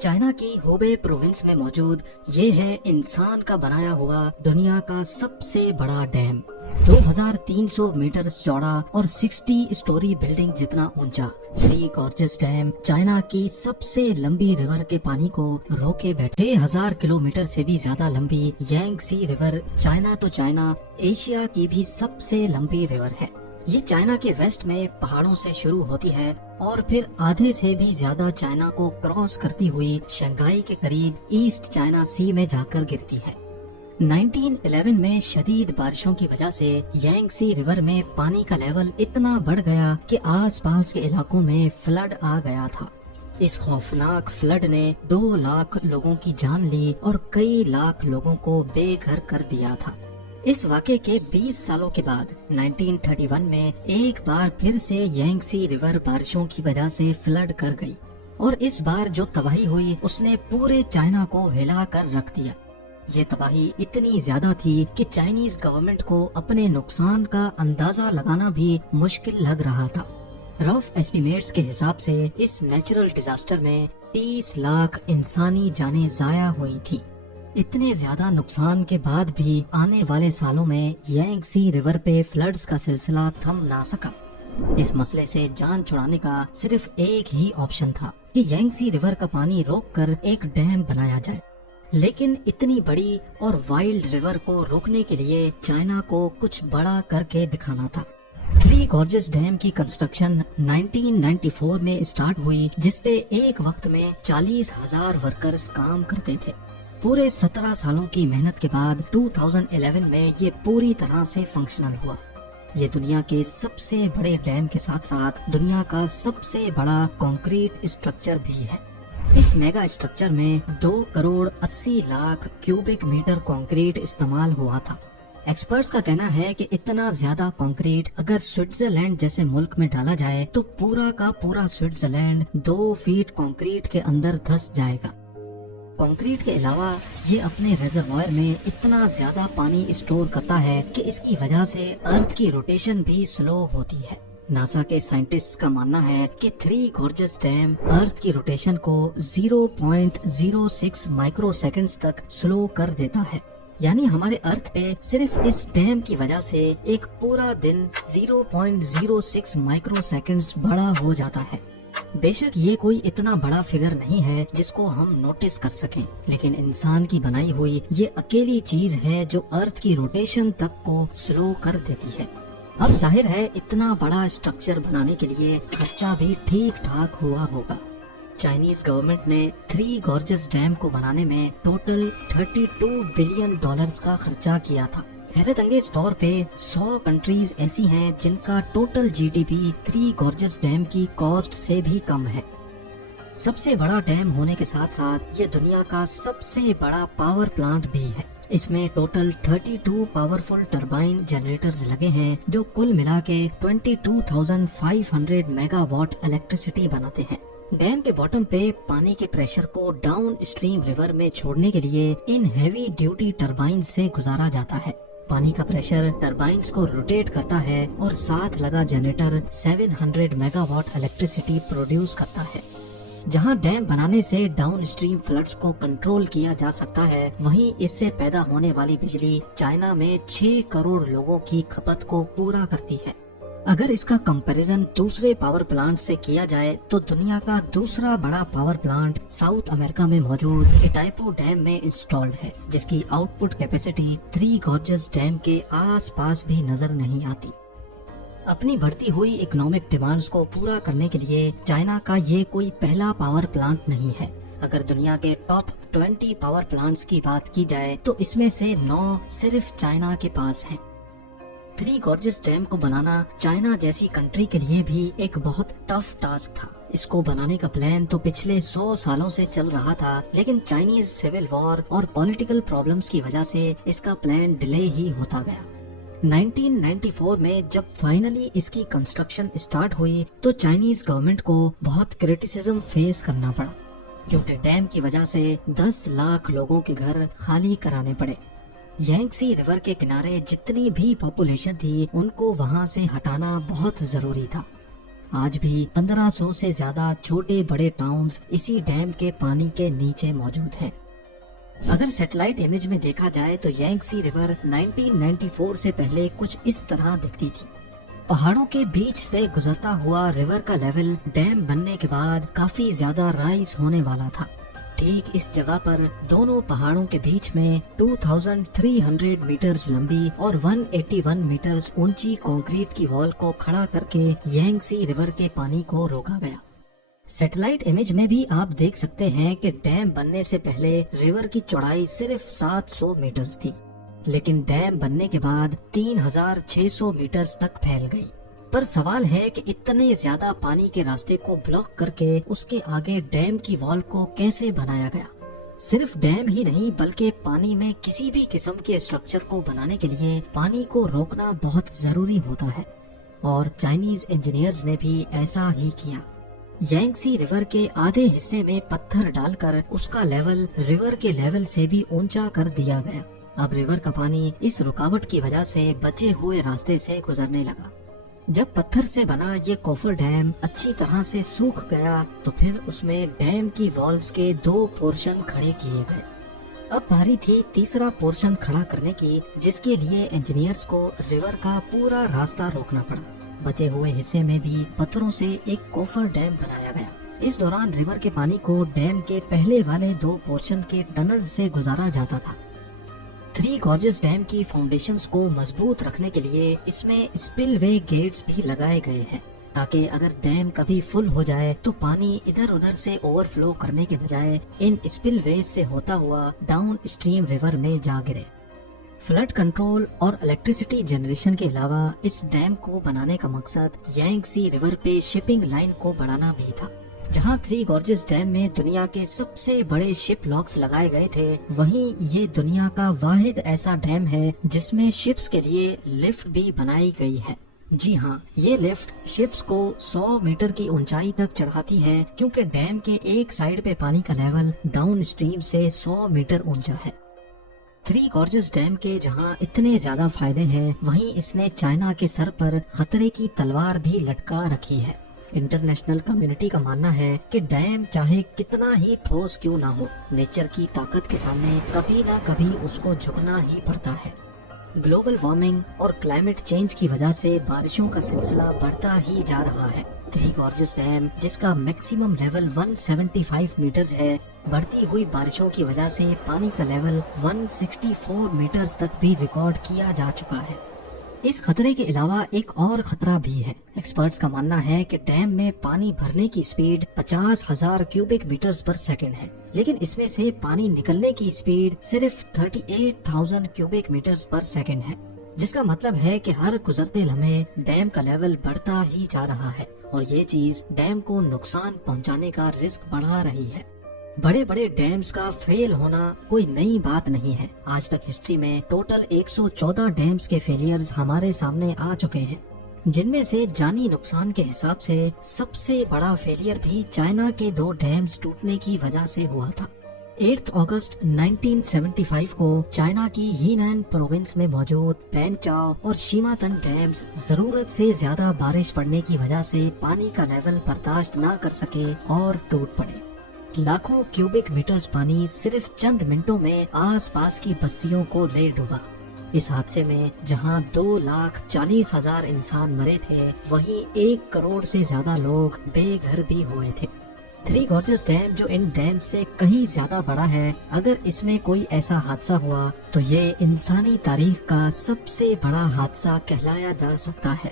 China की Hubei province में मौजूद ये है इंसान का बनाया हुआ दुनिया का सबसे बड़ा डैम। 2300 मीटर चौड़ा और 60 स्टोरी बिल्डिंग जितना ऊंचा थ्री गॉर्जेस डैम चाइना की सबसे लंबी रिवर के पानी को रोके बैठे 6000 किलोमीटर से भी ज्यादा लंबी यांगसी रिवर चाइना तो चाइना एशिया की भी सबसे लंबी रिवर है। ये चाइना के वेस्ट में पहाड़ों से शुरू होती है और फिर आधे से भी ज्यादा चाइना को क्रॉस करती हुई शंघाई के करीब ईस्ट चाइना सी में जाकर गिरती है। 1911 में शदीद बारिशों की वजह से यांगसी रिवर में पानी का लेवल इतना बढ़ गया कि आसपास के इलाकों में फ्लड आ गया था। इस खौफनाक फ्लड ने 2 लाख लोगों की जान ली और कई लाख लोगों को बेघर कर दिया था। इस वाक़े के 20 सालों के बाद 1931 में एक बार फिर से यांगसी रिवर बारिशों की वजह से फ्लड कर गई और इस बार जो तबाही हुई उसने पूरे चाइना को हिला कर रख दिया। ये तबाही इतनी ज्यादा थी कि चाइनीज गवर्नमेंट को अपने नुकसान का अंदाजा लगाना भी मुश्किल लग रहा था। रफ एस्टिमेट्स के हिसाब से इस नेचुरल डिजास्टर में 30 लाख इंसानी जानें जाया हुई थी। इतने ज्यादा नुकसान के बाद भी आने वाले सालों में यांगसी रिवर पे फ्लड्स का सिलसिला थम ना सका। इस मसले से जान छुड़ाने का सिर्फ एक ही ऑप्शन था कि यांगसी रिवर का पानी रोककर एक डैम बनाया जाए। लेकिन इतनी बड़ी और वाइल्ड रिवर को रोकने के लिए चाइना को कुछ बड़ा करके दिखाना था। थ्री गॉर्जेस डैम की कंस्ट्रक्शन 1994 में स्टार्ट हुई, जिसपे एक वक्त में 40,000 वर्कर्स काम करते थे। पूरे 17 सालों की मेहनत के बाद 2011 में ये पूरी तरह से फंक्शनल हुआ। ये दुनिया के सबसे बड़े डैम के साथ साथ दुनिया का सबसे बड़ा कंक्रीट स्ट्रक्चर भी है। इस मेगा स्ट्रक्चर में 2 crore 80 lakh cubic metre concrete इस्तेमाल हुआ था। एक्सपर्ट्स का कहना है कि इतना ज्यादा कंक्रीट अगर स्विट्जरलैंड जैसे मुल्क में डाला जाए तो पूरा का पूरा स्विट्जरलैंड 2 फीट कंक्रीट के अंदर धंस जाएगा। कंक्रीट के अलावा ये अपने रिजर्वॉयर में इतना ज्यादा पानी स्टोर करता है कि इसकी वजह से अर्थ की रोटेशन भी स्लो होती है। नासा के साइंटिस्ट्स का मानना है कि थ्री गॉर्जेस डैम अर्थ की रोटेशन को 0.06 माइक्रो सेकेंड्स तक स्लो कर देता है। यानी हमारे अर्थ पे सिर्फ इस डैम की वजह से एक पूरा दिन 0.06 माइक्रो सेकेंड्स बड़ा हो जाता है। बेशक ये कोई इतना बड़ा फिगर नहीं है जिसको हम नोटिस कर सकें, लेकिन इंसान की बनाई हुई ये अकेली चीज है जो अर्थ की रोटेशन तक को स्लो कर देती है। अब जाहिर है इतना बड़ा स्ट्रक्चर बनाने के लिए खर्चा भी ठीक ठाक हुआ होगा। चाइनीज गवर्नमेंट ने थ्री गॉर्जेस डैम को बनाने में टोटल $32 बिलियन का खर्चा किया था। हैरत अंगेज तौर पे 100 कंट्रीज ऐसी हैं जिनका total GDP three gorges dam की कॉस्ट से भी कम है। सबसे बड़ा डैम होने के साथ साथ ये दुनिया का सबसे बड़ा पावर प्लांट भी है। इसमें टोटल 32 पावरफुल टरबाइन जनरेटर्स लगे हैं जो कुल मिला के 22,500 मेगावाट इलेक्ट्रिसिटी बनाते हैं। डैम के बॉटम पे पानी के प्रेशर को डाउन स्ट्रीम रिवर में छोड़ने के लिए इन हैवी ड्यूटी टरबाइन से गुजारा जाता है। पानी का प्रेशर टरबाइन्स को रोटेट करता है और साथ लगा जनरेटर 700 मेगावाट इलेक्ट्रिसिटी प्रोड्यूस करता है। जहां डैम बनाने से डाउन स्ट्रीम फ्लड्स को कंट्रोल किया जा सकता है, वहीं इससे पैदा होने वाली बिजली चाइना में 6 करोड़ लोगों की खपत को पूरा करती है। अगर इसका कंपैरिजन दूसरे पावर प्लांट से किया जाए तो दुनिया का दूसरा बड़ा पावर प्लांट साउथ अमेरिका में मौजूद इटाइपो डैम में इंस्टॉल्ड है, जिसकी output capacity three gorges dam के आसपास भी नजर नहीं आती। अपनी बढ़ती हुई इकोनॉमिक डिमांड्स को पूरा करने के लिए चाइना का ये कोई पहला पावर प्लांट नहीं है। अगर दुनिया के टॉप 20 पावर प्लांट्स की बात की जाए तो इसमें से 9 सिर्फ चाइना के पास हैं। थ्री गॉर्जेस डैम को बनाना चाइना जैसी कंट्री के लिए भी एक बहुत टफ टास्क था। इसको बनाने का प्लान तो पिछले 100 सालों से चल रहा था, लेकिन चाइनीज सिविल वॉर और पॉलिटिकल प्रॉब्लम्स की वजह से इसका प्लान डिले ही होता गया। 1994 में जब फाइनली इसकी कंस्ट्रक्शन स्टार्ट हुई तो चाइनीज गवर्नमेंट को बहुत क्रिटिसिज्म फेस करना पड़ा, क्योंकि डैम की वजह से 10 लाख लोगों के घर खाली कराने पड़े। यांगसी रिवर के किनारे जितनी भी पॉपुलेशन थी उनको वहां से हटाना बहुत जरूरी था। آج بھی 1500 سے زیادہ چھوٹے بڑے ٹاؤنز اسی ڈیم کے پانی کے نیچے موجود ہیں۔ اگر سیٹلائٹ امیج میں دیکھا جائے تو یانگسی ریور 1994 سے پہلے کچھ اس طرح دکھتی تھی۔ پہاڑوں کے بیچ سے گزرتا ہوا ریور کا لیول ڈیم بننے کے بعد کافی زیادہ رائز ہونے والا تھا۔ ٹھیک اس جگہ پر دونوں پہاڑوں کے بیچ میں 2300 میٹرز لمبی اور 181 میٹرز اونچی کنکریٹ کی وال کو کھڑا کر کے یانگسی ریور کے پانی کو روکا گیا۔ سیٹلائٹ امیج میں بھی آپ دیکھ سکتے ہیں کہ ڈیم بننے سے پہلے ریور کی چوڑائی صرف 700 میٹرز تھی، لیکن ڈیم بننے کے بعد 3600 میٹرز تک پھیل گئی۔ پر سوال ہے کہ اتنے زیادہ پانی کے راستے کو بلاک کر کے اس کے آگے ڈیم کی وال کو کیسے بنایا گیا؟ صرف ڈیم ہی نہیں بلکہ پانی میں کسی بھی قسم کے اسٹرکچر کو بنانے کے لیے پانی کو روکنا بہت ضروری ہوتا ہے، اور چائنیز انجینئرز نے بھی ایسا ہی کیا۔ یانگسی ریور کے آدھے حصے میں پتھر ڈال کر اس کا لیول ریور کے لیول سے بھی اونچا کر دیا گیا۔ اب ریور کا پانی اس رکاوٹ کی وجہ سے بچے ہوئے راستے سے گزرنے لگا۔ جب پتھر سے بنا یہ کوفر ڈیم اچھی طرح سے سوکھ گیا تو پھر اس میں ڈیم کی والز کے 2 پورشن کھڑے کیے گئے۔ اب باری تھی تیسرا پورشن کھڑا کرنے کی، جس کے لیے انجینئرز کو ریور کا پورا راستہ روکنا پڑا۔ بچے ہوئے حصے میں بھی پتھروں سے ایک کوفر ڈیم بنایا گیا۔ اس دوران ریور کے پانی کو ڈیم کے پہلے والے 2 پورشن کے ٹنل سے گزارا جاتا تھا۔ 3 گارجز ڈیم کی فاؤنڈیشنز کو مضبوط رکھنے کے لیے اس میں اسپل وے گیٹس بھی لگائے گئے ہیں، تاکہ اگر ڈیم کبھی فل ہو جائے تو پانی ادھر ادھر سے اوور فلو کرنے کے بجائے ان اسپل ویز سے ہوتا ہوا ڈاؤن اسٹریم ریور میں جا گرے۔ فلڈ کنٹرول اور الیکٹریسٹی جنریشن کے علاوہ اس ڈیم کو بنانے کا مقصد یانگسی ریور پہ شپنگ لائن کو بڑھانا بھی تھا۔ جہاں 3 گارجز ڈیم میں دنیا کے سب سے بڑے شپ لاکس لگائے گئے تھے، وہیں یہ دنیا کا واحد ایسا ڈیم ہے جس میں شپس کے لیے لفٹ بھی بنائی گئی ہے۔ جی ہاں، یہ لفٹ شپس کو 100 میٹر کی اونچائی تک چڑھاتی ہے، کیونکہ ڈیم کے ایک سائیڈ پہ پانی کا لیول ڈاؤن اسٹریم سے 100 میٹر اونچا ہے۔ 3 گارجز ڈیم کے جہاں اتنے زیادہ فائدے ہیں، وہیں اس نے چائنا کے سر پر خطرے کی تلوار بھی لٹکا رکھی ہے۔ انٹرنیشنل کمیونٹی کا ماننا ہے کہ ڈیم چاہے کتنا ہی ٹھوس کیوں نہ ہو، نیچر کی طاقت کے سامنے کبھی نہ کبھی اس کو جھکنا ہی پڑتا ہے۔ گلوبل وارمنگ اور کلائمیٹ چینج کی وجہ سے بارشوں کا سلسلہ بڑھتا ہی جا رہا ہے۔ 3 گارجز ڈیم، جس کا میکسیمم لیول 175 میٹرز ہے، بڑھتی ہوئی بارشوں کی وجہ سے پانی کا لیول 164 میٹرز تک بھی ریکارڈ کیا جا چکا ہے۔ اس خطرے کے علاوہ ایک اور خطرہ بھی ہے۔ ایکسپرٹس کا ماننا ہے کہ ڈیم میں پانی بھرنے کی speed 50,000 cubic metres per second ہے، لیکن اس میں سے پانی نکلنے کی سپیڈ صرف 38,000 کیوبک میٹرز پر سیکنڈ ہے، جس کا مطلب ہے کہ ہر گزرتے لمحے ڈیم کا لیول بڑھتا ہی جا رہا ہے، اور یہ چیز ڈیم کو نقصان پہنچانے کا رسک بڑھا رہی ہے۔ بڑے بڑے ڈیمز کا فیل ہونا کوئی نئی بات نہیں ہے۔ آج تک ہسٹری میں ٹوٹل 114 ڈیمز کے فیلیئرز ہمارے سامنے آ چکے ہیں، جن میں سے جانی نقصان کے حساب سے سب سے بڑا فیلیئر بھی چائنا کے 2 ڈیمز ٹوٹنے کی وجہ سے ہوا تھا۔ 8 اگست 1975 کو چائنا کی ہینان پروونس میں موجود پینچاؤ اور شیماتن ڈیمز ضرورت سے زیادہ بارش پڑنے کی وجہ سے پانی کا لیول برداشت نہ کر سکے اور ٹوٹ پڑے۔ لاکھوں کیوبک میٹرز پانی صرف چند منٹوں میں آس پاس کی بستیوں کو لے ڈوبا۔ اس حادثے میں جہاں 2,40,000 انسان مرے تھے، وہیں 1 کروڑ سے زیادہ لوگ بے گھر بھی ہوئے تھے۔ 3 گارجز ڈیم، جو ان ڈیم سے کہیں زیادہ بڑا ہے، اگر اس میں کوئی ایسا حادثہ ہوا تو یہ انسانی تاریخ کا سب سے بڑا حادثہ کہلایا جا سکتا ہے۔